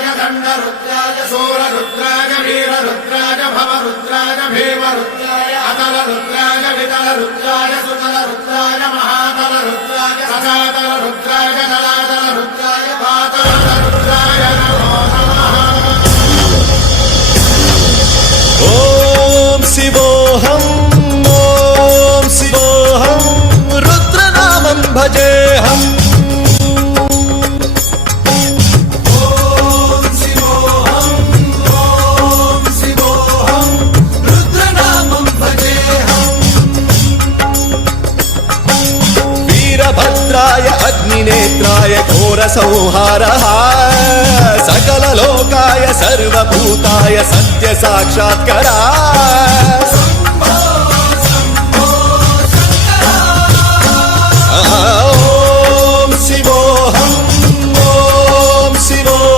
रुद्राय दंड रुद्राय शूर रुद्राय वीर रुद्राय भव रुद्राय भीम रुद्राय अतल रुद्राय वितल रुद्राय सुतल रुद्राय महातल रुद्राय सजातल रुद्राय जलातल रुद्राय पातल रुद्राय नमो नमः। ओम शिवोऽहं रुद्रनामं भजेऽहम्। वीरभद्राय अग्निनेत्राय घोरसंहारः सकललोकाय सर्वभूताय सत्य साक्षात्काराय